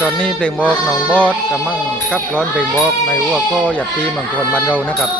ตอนนี้เพลงบอกหนองบอสกำลังกับร้อนเพลงบอกในอ้วกก็หยัดตีบางคนบันเรานะครับ